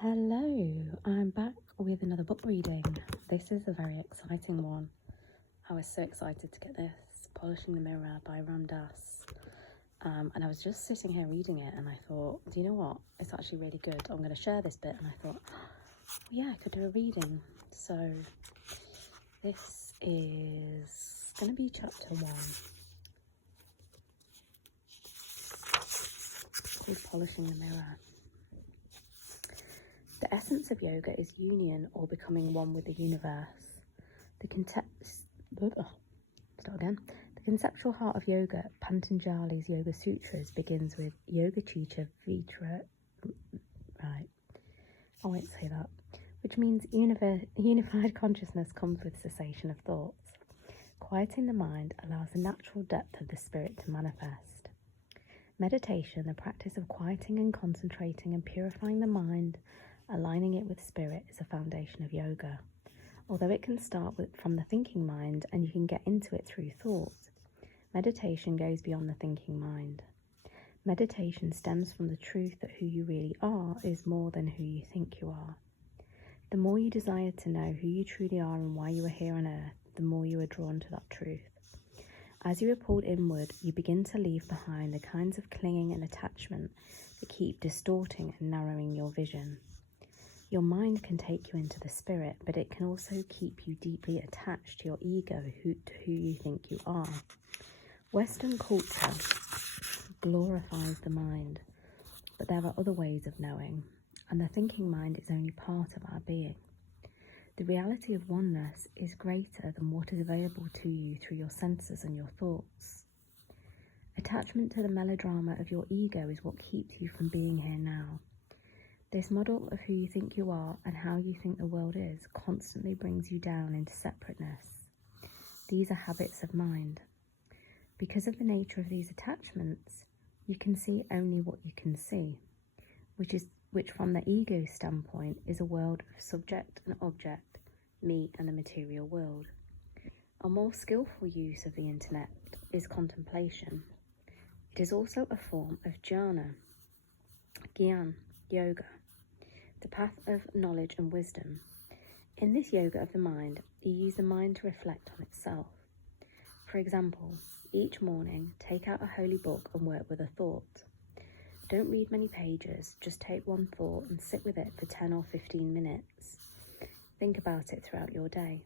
Hello, I'm back with another book reading. This is a very exciting one. I was so excited to get this, Polishing the Mirror by Ram Dass. And I was just sitting here reading it and I thought, do you know what? It's actually really good. I'm going to share this bit. And I thought, yeah, I could do a reading. So this is going to be chapter 1. Called Polishing the Mirror. The essence of yoga is union or becoming one with the universe. The conceptual heart of yoga, Patanjali's Yoga Sutras, begins with Yoga Chitta Vitra, which means unified consciousness comes with cessation of thoughts. Quieting the mind allows the natural depth of the spirit to manifest. Meditation, the practice of quieting and concentrating and purifying the mind, aligning it with spirit, is a foundation of yoga. Although it can start from the thinking mind and you can get into it through thought, meditation goes beyond the thinking mind. Meditation stems from the truth that who you really are is more than who you think you are. The more you desire to know who you truly are and why you are here on earth, the more you are drawn to that truth. As you are pulled inward, you begin to leave behind the kinds of clinging and attachment that keep distorting and narrowing your vision. Your mind can take you into the spirit, but it can also keep you deeply attached to your ego, to who you think you are. Western culture glorifies the mind, but there are other ways of knowing, and the thinking mind is only part of our being. The reality of oneness is greater than what is available to you through your senses and your thoughts. Attachment to the melodrama of your ego is what keeps you from being here now. This model of who you think you are and how you think the world is constantly brings you down into separateness. These are habits of mind. Because of the nature of these attachments, you can see only what you can see, which from the ego standpoint is a world of subject and object, me and the material world. A more skillful use of the internet is contemplation. It is also a form of jhana, gyan, yoga, the path of knowledge and wisdom. In this yoga of the mind, you use the mind to reflect on itself. For example, each morning, take out a holy book and work with a thought. Don't read many pages, just take one thought and sit with it for 10 or 15 minutes. Think about it throughout your day.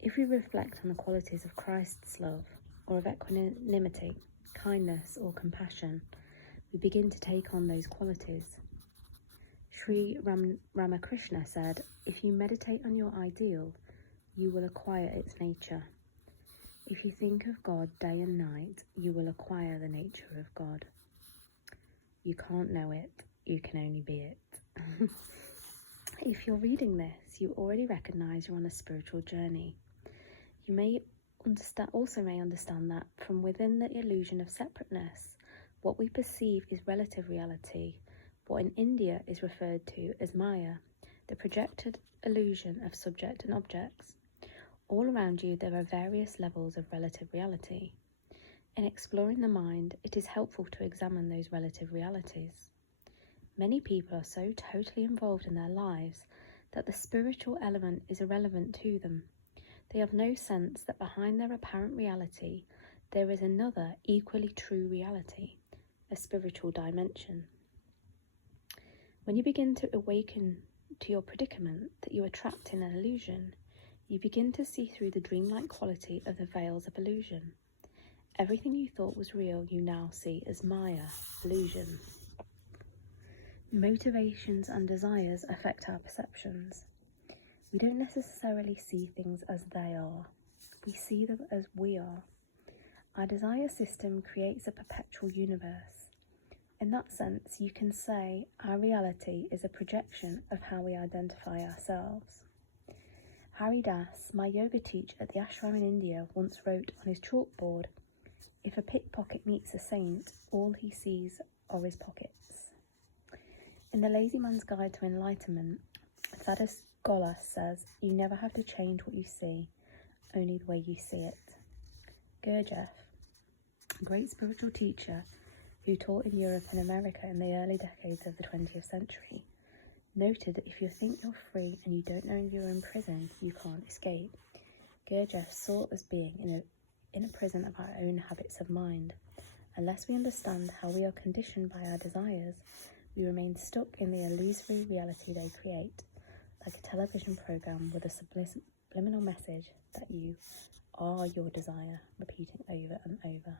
If we reflect on the qualities of Christ's love, or of equanimity, kindness, or compassion, we begin to take on those qualities. Sri Ramakrishna said, if you meditate on your ideal, you will acquire its nature. If you think of God day and night, you will acquire the nature of God. You can't know it, you can only be it. If you're reading this, you already recognise you're on a spiritual journey. You may understand that from within the illusion of separateness, what we perceive is relative reality, what in India is referred to as Maya, the projected illusion of subject and objects. All around you there are various levels of relative reality. In exploring the mind, it is helpful to examine those relative realities. Many people are so totally involved in their lives that the spiritual element is irrelevant to them. They have no sense that behind their apparent reality there is another equally true reality, a spiritual dimension. When you begin to awaken to your predicament that you are trapped in an illusion, you begin to see through the dreamlike quality of the veils of illusion. Everything you thought was real you now see as Maya, illusion. Motivations and desires affect our perceptions. We don't necessarily see things as they are. We see them as we are. Our desire system creates a perpetual universe. In that sense, you can say our reality is a projection of how we identify ourselves. Hari Das, my yoga teacher at the ashram in India, once wrote on his chalkboard, if a pickpocket meets a saint, all he sees are his pockets. In The Lazy Man's Guide to Enlightenment, Thaddeus Golas says, you never have to change what you see, only the way you see it. Gurdjieff, a great spiritual teacher who taught in Europe and America in the early decades of the 20th century, noted that if you think you're free and you don't know you're in prison, you can't escape. Gurdjieff saw us being in a prison of our own habits of mind. Unless we understand how we are conditioned by our desires, we remain stuck in the illusory reality they create, like a television program with a subliminal message that you are your desire, repeating over and over.